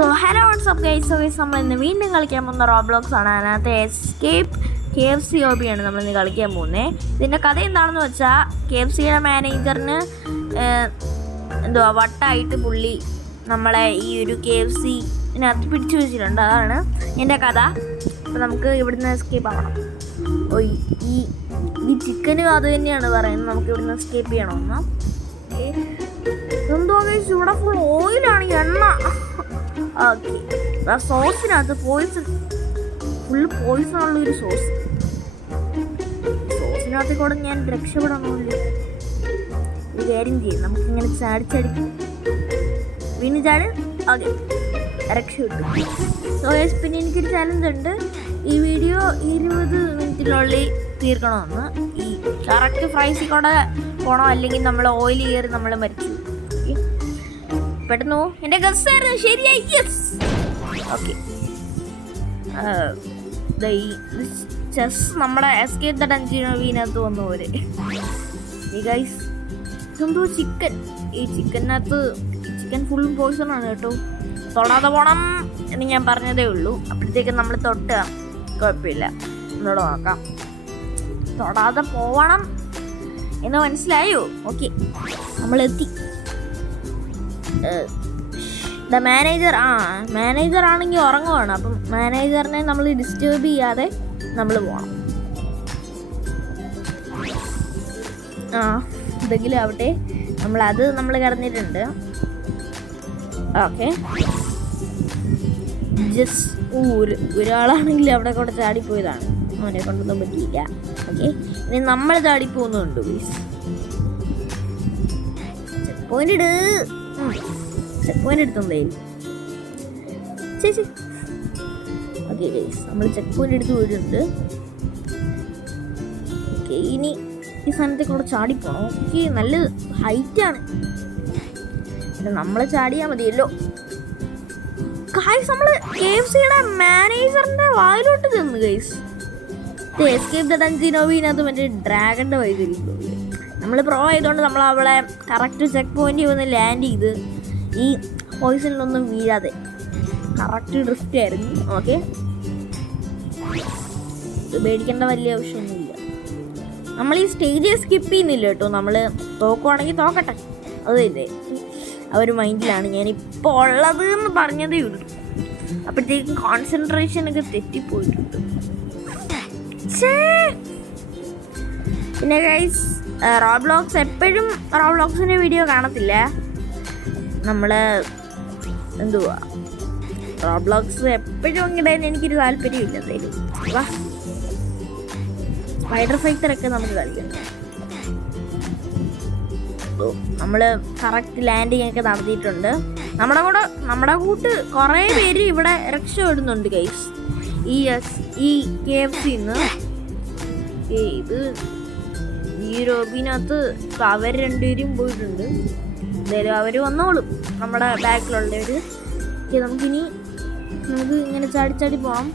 So hello WhatsApp guys നമ്മൾ ഇന്ന് വീണ്ടും കളിക്കാൻ പോകുന്ന റോബ്ലോക്സ് ആണ്. അതിനകത്ത് എസ്കേപ്പ് KFC ഹോബിയാണ് നമ്മളിന്ന് കളിക്കാൻ പോകുന്നത്. ഇതിൻ്റെ കഥ എന്താണെന്ന് വെച്ചാൽ KFCയുടെ മാനേജറിന് എന്തുവാ വട്ടായിട്ട് പുള്ളി നമ്മളെ ഈ ഒരു KFCനകത്ത് പിടിച്ചു വെച്ചിട്ടുണ്ട്. അതാണ് എൻ്റെ കഥ. അപ്പോൾ നമുക്ക് ഇവിടുന്ന് എസ്കേപ്പ് ആവണം. ഈ ചിക്കനും അത് തന്നെയാണ് പറയുന്നത്, നമുക്ക് ഇവിടുന്ന് എസ്കേപ്പ് ചെയ്യണമെന്ന്. എന്തോ ഇവിടെ ഫുൾ ഓയിലാണ്, എണ്ണ. ഓക്കെ, ആ സോസിനകത്ത് ഫുള്ള് പോയിസണുള്ളൊരു സോസിനകത്ത് കൂടെ ഞാൻ രക്ഷപ്പെടണമല്ലോ. ഒരു കാര്യം ചെയ്യും, നമുക്കിങ്ങനെ ചാടി വീണ്ടും ചാട്. ഓക്കെ, രക്ഷപ്പെട്ടു. സോ പിന്നെ എനിക്കൊരു ചാലഞ്ച് ഉണ്ട്. ഈ വീഡിയോ 20 മിനിറ്റിനുള്ളിൽ തീർക്കണമെന്ന്. ഈ കറക്റ്റ് ഫ്രൈസിൽ കൂടെ പോകണം, അല്ലെങ്കിൽ നമ്മൾ ഓയിൽ കയറി നമ്മൾ മരിച്ചു. പെട്ടെന്ന് എൻ്റെ ഗസ്സായിരുന്നു, ശരിയായി. ഓക്കെ, ചെസ് നമ്മുടെ എസ്കേപ്പ് ദ ഡഞ്ചിനകത്ത് വന്ന പോലെ. ഗൈസ്, ഇതെന്തോ ചിക്കൻ. ഈ ചിക്കൻ ഫുള്ളും പോയിസണാണ് കേട്ടോ. തൊടാതെ പോണം എന്ന് ഞാൻ പറഞ്ഞതേ ഉള്ളൂ. അപ്പോഴത്തേക്കും നമ്മൾ തൊട്ട് കുഴപ്പമില്ല. എന്നോട് നോക്കാം, തൊടാതെ പോവണം എന്ന് മനസ്സിലായോ? ഓക്കെ, നമ്മളെത്തി. മാനേജർ ആണെങ്കിൽ ഉറങ്ങുവാണ്. അപ്പം മാനേജറിനെ നമ്മൾ ഡിസ്റ്റർബ് ചെയ്യാതെ നമ്മൾ പോകണം. എന്തെങ്കിലും ആവട്ടെ, നമ്മൾ കിടന്നിട്ടുണ്ട്. ഓക്കെ, ഒരാളാണെങ്കിൽ അവിടെ കൂടെ ചാടിപ്പോയതാണ്, അവനെ കൊണ്ടൊന്നും പറ്റിയില്ല. ഓക്കെ, ഇനി നമ്മൾ ചാടിപ്പോകുന്നുണ്ട്. ചെക്ക് പോയിന്റ് എടുത്തുണ്ടായിരുന്നു ചേച്ചി. ഓക്കെ ഗൈസ്, നമ്മൾ ചെക്ക് പോയിന്റ് എടുത്ത് പോയിട്ടുണ്ട്. ഓക്കെ, ഇനി ഈ സാധനത്തേക്ക് കൂടെ ചാടിപ്പോണം. ഓക്കെ, നല്ല ഹൈറ്റാണ്, നമ്മൾ ചാടിയാൽ മതിയല്ലോ. ഗൈസ്, നമ്മൾ KFCയുടെ മാനേജറിന്റെ വായിലോട്ട് ചെന്ന്. ഗൈസ്, എസ്കേപ്പ് ദ ഡഞ്ചിനോവിനകത്ത് മറ്റേ ഡ്രാഗന്റെ വൈദ്യുതി. നമ്മൾ പ്രോ ആയതുകൊണ്ട് നമ്മൾ അവളെ കറക്റ്റ് ചെക്ക് പോയിന്റ് വന്ന് ലാൻഡ് ചെയ്ത് ഈ പോയിസണിലൊന്നും വീഴാതെ കറക്റ്റ് ഡ്രിഫ്റ്റ് ആയിരുന്നു. ഓക്കെ, പേടിക്കേണ്ട വലിയ ആവശ്യമൊന്നുമില്ല. നമ്മൾ ഈ സ്റ്റേജ് സ്കിപ്പ് ചെയ്യുന്നില്ല കേട്ടോ. നമ്മൾ തോക്കുവാണെങ്കിൽ തോക്കട്ടെ, അത് തന്നെ ആ ഒരു മൈൻഡിലാണ് ഞാനിപ്പോൾ ഉള്ളത് എന്ന് പറഞ്ഞതേ ഉള്ളൂ. അപ്പോഴത്തേക്കും കോൺസെൻട്രേഷനൊക്കെ തെറ്റിപ്പോയിട്ടുണ്ട്. പിന്നെ ഗൈസ്, റോബ്ലോക്സ് എപ്പോഴും റോബ്ലോക്സിൻ്റെ വീഡിയോ കാണത്തില്ല. നമ്മൾ എന്തുവാ റോബ്ലോക്സ് എപ്പോഴും ഇങ്ങനെ എനിക്കൊരു താല്പര്യമില്ല. എന്തായാലും വാ, സ്പൈഡർ ഫൈറ്ററൊക്കെ നമുക്ക് കളിക്കണം. നമ്മൾ കറക്റ്റ് ലാൻഡിങ് ഒക്കെ നടത്തിയിട്ടുണ്ട്. നമ്മുടെ കൂട്ട് കുറേ പേര് ഇവിടെ രക്ഷപ്പെടുന്നുണ്ട് ഗൈസ്. ഈ KFCന്ന് ഈ റോബിനകത്ത് അവർ രണ്ടുപേരും പോയിട്ടുണ്ട്. എന്തായാലും അവർ വന്നോളും നമ്മുടെ ബാക്കിലുള്ളവർ. നമുക്ക് ഇങ്ങനെ ചാടി പോവാം.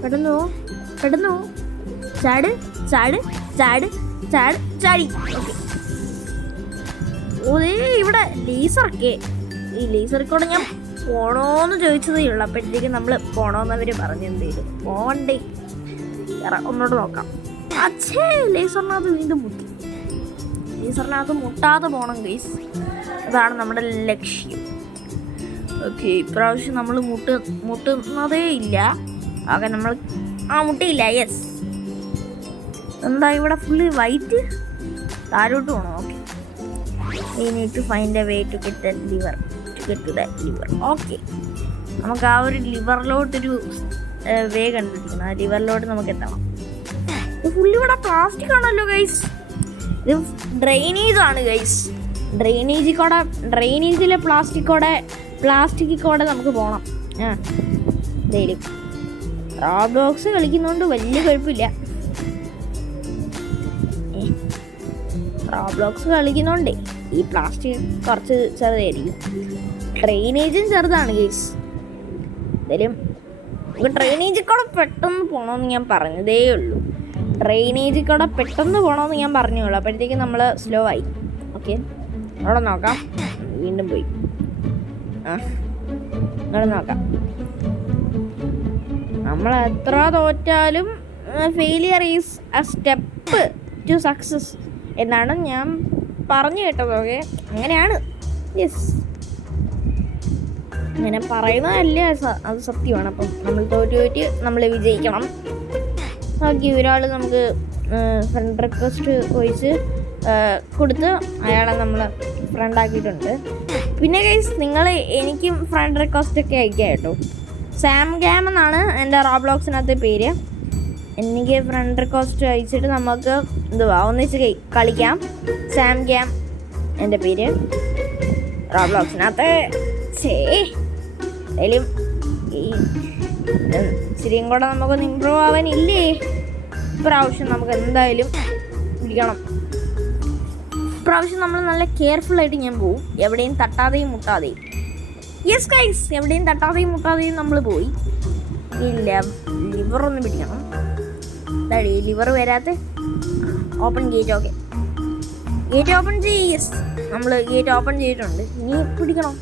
പെട്ടെന്ന് ചാടി. ഓക്കെ, ഇവിടെ ലേസറൊക്കെ, ഈ ലേസറിക്കൂടെ ഞാൻ പോണോന്ന് ചോദിച്ചതേ ഉള്ളൂ. അപ്പോഴത്തേക്കും നമ്മൾ പോണോന്നവർ പറഞ്ഞു. എന്തേലും പോണ്ടേ, ഒന്നോട്ട് നോക്കാം. ലേസറിനകത്ത് വീണ്ടും ലേസറിനകത്ത് മുട്ടാതെ പോകണം ഗൈസ്, അതാണ് നമ്മുടെ ലക്ഷ്യം. ഓക്കെ, ഇപ്രാവശ്യം നമ്മൾ മുട്ടുന്നതേ ഇല്ല. ആകെ നമ്മൾ മുട്ടിയില്ല. യെസ്, എന്താ ഇവിടെ ഫുള്ള് വൈറ്റ്, താഴോട്ട് പോകണം. Okay, we need to find a way to get to that liver. Okay, നമുക്ക് ആ ഒരു ലിവറിലോട്ടൊരു വേ കണ്ടുപിടിക്കണം. ആ ലിവറിലോട്ട് നമുക്ക് എത്തണം. ഇത് ഫുള്ള് ഇവിടെ പ്ലാസ്റ്റിക് ആണല്ലോ ഗൈസ്. ഇത് ഡ്രെയിനേജ് ഗൈസ്. ഡ്രെയിനേജിലെ പ്ലാസ്റ്റിക്കിൽ കൂടെ നമുക്ക് പോകണം. എന്തായാലും റോബ്ലോക്സ് കളിക്കുന്നതുകൊണ്ട് വലിയ കുഴപ്പമില്ല. റോബ്ലോക്സ് കളിക്കുന്നോണ്ടേ ഈ പ്ലാസ്റ്റിക് കുറച്ച് ചെറുതായിരിക്കും. ഡ്രെയിനേജും ചെറുതാണ് ഗൈസ്. എന്തായാലും നമുക്ക് ഡ്രെയിനേജിൽ കൂടെ പെട്ടെന്ന് പോകണമെന്ന് ഞാൻ പറഞ്ഞതേ ഉള്ളൂ. അപ്പോഴത്തേക്കും നമ്മൾ സ്ലോ ആയി. ഓക്കെ, അവിടെ നോക്കാം. വീണ്ടും പോയി. നിങ്ങൾ നോക്കാം. നമ്മൾ എത്ര തോറ്റാലും failure is a step to success എന്നാണ് ഞാൻ പറഞ്ഞു കേട്ടത്. ഓക്കെ, അങ്ങനെയാണ്. യെസ്, അങ്ങനെ പറയുന്നതല്ലേ അത് സത്യമാണ്. അപ്പം നമ്മൾ തോറ്റ് നമ്മൾ വിജയിക്കണം. ഓക്കെ, ഒരാൾ നമുക്ക് ഫ്രണ്ട് റിക്വസ്റ്റ് വോയിസ് കൊടുത്ത് അയാളെ നമ്മൾ ഫ്രണ്ടാക്കിയിട്ടുണ്ട്. പിന്നെ ഗൈസ്, നിങ്ങൾ എനിക്കും ഫ്രണ്ട് റിക്വസ്റ്റ് ഒക്കെ അയക്കാം കേട്ടോ. സാം ഗാം എന്നാണ് എൻ്റെ റോബ്ലോക്സിനകത്തെ പേര്. എനിക്ക് ഫ്രണ്ട് റിക്വസ്റ്റ് അയച്ചിട്ട് നമുക്ക് ഒന്നിച്ച് കളിക്കാം. സാം ഗാം എൻ്റെ പേര് റോബ്ലോക്സിനകത്ത്. എന്തായാലും ഈ ഇച്ചിരിയും കൂടെ നമുക്കൊന്ന് ഇമ്പ്രൂവ് ആവാനില്ലേ? ഇപ്രാവശ്യം നമുക്ക് എന്തായാലും പിടിക്കണം. ഇപ്രാവശ്യം നമ്മൾ നല്ല കെയർഫുള്ളായിട്ട് ഞാൻ പോവും, എവിടെയും തട്ടാതെയും മുട്ടാതെയും. യെസ് ഗൈസ്, എവിടെയും തട്ടാതെയും മുട്ടാതെയും നമ്മൾ പോയി. ഇല്ല, ലിവറൊന്ന് പിടിക്കണം. എന്താടി ലിവർ വരാത്ത? Open gate. Okay, gate open yes, നമ്മൾ ഗേറ്റ് ഓപ്പൺ ചെയ്തിട്ടുണ്ട്. ഇനി പിടിക്കണം,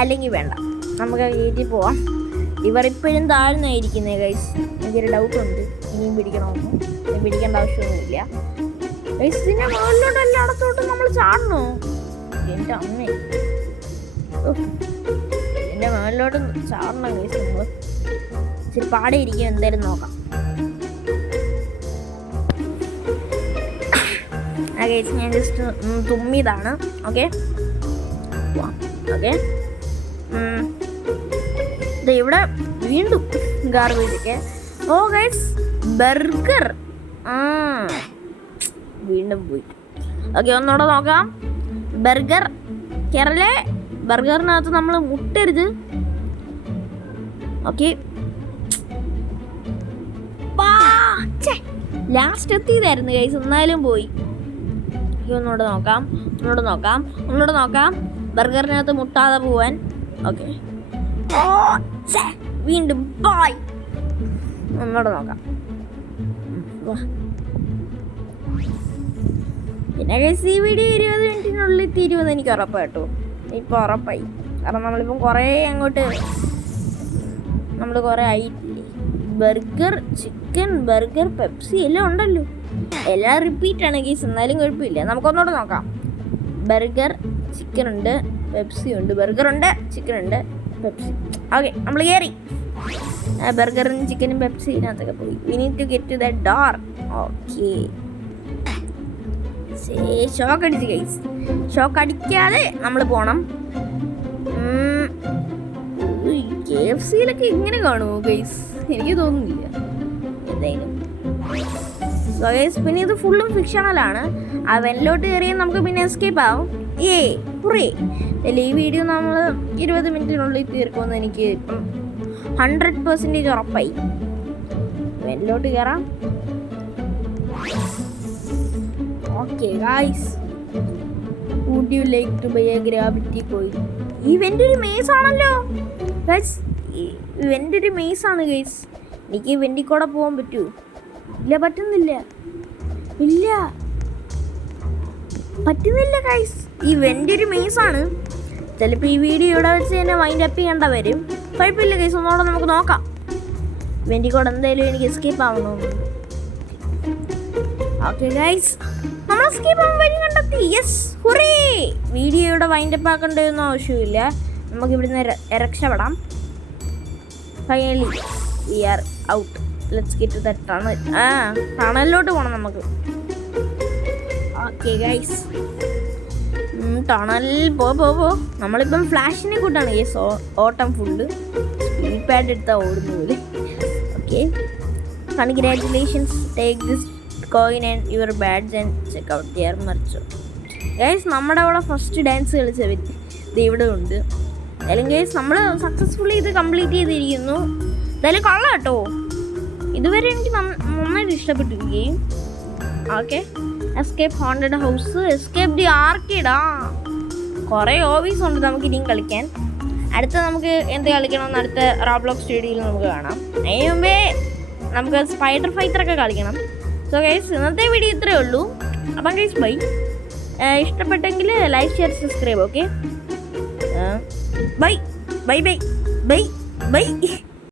അല്ലെങ്കിൽ വേണ്ട, നമുക്ക് ആ ഗേറ്റിൽ പോവാം. ലിവർ ഇപ്പോഴും താഴ്ന്നായിരിക്കുന്നേ ഗൈസ്. എനിക്കൊരു ഡൗട്ടുണ്ട്, ഇനിയും പിടിക്കണമെന്ന്. പിടിക്കേണ്ട ആവശ്യമൊന്നുമില്ല ഗൈസ്. ഇതിൻ്റെ മുകളിലോട്ട് എല്ലായിടത്തോട്ടും നമ്മൾ ചാടണോ? എൻ്റെ അമ്മ, എൻ്റെ മുകളിലോട്ട് ചാടണം ഗൈസ്. നമ്മൾ ഇച്ചിരി പാടെ ഇരിക്കും, എന്തായാലും നോക്കാം. ആ ഗൈസ്, ഞാൻ ജസ്റ്റ് തുമ്മിയതാണ്. ഓക്കെ ഓക്കെ, ഇവിടെ വീണ്ടും ഗാർബേജൊക്കെ. ഓ ഗൈസ്, ബർഗർ വീണ്ടും പോയി. ഓക്കെ, ഒന്നുകൂടെ നോക്കാം. ബർഗർ കേരളേ, ബർഗറിനകത്ത് നമ്മൾ മുട്ടരുത്. ഓക്കെ, ലാസ്റ്റ് എത്തിയതായിരുന്നു ഗൈസ്, എന്നാലും പോയി. ഒന്നുകൂടെ നോക്കാം. ബർഗറിനകത്ത് മുട്ടാതെ പോവാൻ. ഓക്കെ, വീണ്ടും ബൈ. ഒന്നുകൂടെ നോക്കാം. പിന്നെ ഗൈസ്, ഈ വീഡിയോ 20 മിനിറ്റിനുള്ളിൽ തീരുമെന്ന് എനിക്ക് ഉറപ്പാട്ടോ. ഇപ്പം ഉറപ്പായി, കാരണം നമ്മളിപ്പം കുറേ അങ്ങോട്ട് നമ്മൾ കുറേ ആയിട്ടില്ലേ. ബർഗർ, ചിക്കൻ, ബർഗർ, പെപ്സി എല്ലാം ഉണ്ടല്ലോ. എല്ലാം റിപ്പീറ്റാണ് ഗൈസ്, എന്നാലും കുഴപ്പമില്ല. നമുക്കൊന്നുകൂടെ നോക്കാം. ബർഗർ, ചിക്കൻ ഉണ്ട്, പെപ്സി ഉണ്ട്. ബർഗറുണ്ട്, ചിക്കനുണ്ട്, പെപ്സി. ഓക്കെ, നമ്മൾ കയറി. ബർഗറും ചിക്കനും പെപ്സിനകത്തൊക്കെ പോയി. We need to get to the door. Okay, shock അടിച്ച് ഗൈസ്. ഷോക്ക് അടിക്കാതെ നമ്മൾ പോണം. KFC-യിലൊക്കെ ഇങ്ങനെ കാണുമോ ഗൈസ്? എനിക്ക് തോന്നുന്നില്ല എന്തായാലും. പിന്നെ ഇത് ഫുള്ളും ഫിക്ഷണലാണ്. ആ വെല്ലോട്ട് കയറിയാൽ നമുക്ക് പിന്നെ എസ്കേപ്പ് ആവും. അല്ല, ഈ വീഡിയോ നമ്മൾ 20 മിനിറ്റിനുള്ളിൽ തീർക്കുമെന്ന് എനിക്ക് ഇപ്പം 100% ഉറപ്പായി. വെല്ലോട്ട് കയറാം. Okay guys, would you like to buy a gravity coin? ഇവൻ്റെ ഒരു മേസ് ആണല്ലോ ഗൈസ്. ഇവൻ്റെ ഒരു മേസ് ആണ് ഗൈസ്. എനിക്ക് ഇവൻ്റെ കൂടെ പോകാൻ പറ്റുമോ? ഇല്ല, പറ്റുന്നില്ല ഗൈസ്. ഇവൻ്റെ ഒരു മേസ് ആണ്. ചിലപ്പോൾ ഈ വീഡിയോ ഇവിടെ വെച്ച് തന്നെ വൈൻഡ് അപ്പ് ചെയ്യേണ്ട വരും. കുഴപ്പമില്ല ഗൈസ്, ഒന്നുകൂടെ നമുക്ക് നോക്കാം. ഇവൻ്റെ കൂടെ എന്തായാലും എനിക്ക് എസ്കേപ്പ് ആവണമെന്ന്. ഓക്കെ ഗൈസ്, നമ്മൾ എസ്കേപ്പ് ആവാൻ വഴി കണ്ടെത്തി. Yes, hurray! വീഡിയോ ഇവിടെ വൈൻഡ് അപ്പ് ആക്കേണ്ടതൊന്നും ആവശ്യമില്ല. നമുക്ക് ഇവിടുന്ന് രക്ഷപ്പെടാം. Finally we are out. Let's get to the tunnel. ടണലിലോട്ട് പോകണം നമുക്ക്. ഓക്കെ ഗൈസ്, ടണലിൽ പോ. നമ്മളിപ്പം ഫ്ലാഷിനെ കൂട്ടാണ് യെസ്. ഓട്ടം ഫുള്ള് സ്പീഡ് പാഡ് എടുത്താൽ ഓടുന്ന പോലെ. Okay, congratulations, take this coin and your badge and check out their merch. Guys, നമ്മുടെ അവിടെ ഫസ്റ്റ് ഡാൻസ് കളിച്ചവർ ഇത് ഇവിടെ ഉണ്ട്. അല്ലെങ്കിൽ ഗൈസ്, നമ്മൾ സക്സസ്ഫുള്ളി ഇത് കംപ്ലീറ്റ് ചെയ്തിരിക്കുന്നു. എന്തായാലും കൊള്ളാം കേട്ടോ. ഇതുവരെ എനിക്ക് നന്നായിട്ട് ഇഷ്ടപ്പെട്ടിരിക്കുകയും. Okay, escape haunted house, escape the arcade. കുറേ ഹോബീസ് ഉണ്ട് നമുക്ക് ഇനിയും കളിക്കാൻ. അടുത്ത നമുക്ക് എന്ത് കളിക്കണമെന്ന് അടുത്ത റോബ്ലോക്സ് സ്റ്റേഡിയോയിൽ നമുക്ക് കാണാം. അതിന് മുമ്പേ നമുക്ക് സ്പൈഡർ ഫൈറ്ററൊക്കെ കളിക്കണം. സോ ഗൈസ്, ഇന്നത്തെ വീഡിയോ ഇത്രയേ ഉള്ളൂ. അപ്പം ഗൈസ്, ബൈ. ഇഷ്ടപ്പെട്ടെങ്കിൽ like, share, subscribe. Okay, bye. Bye bye bye by.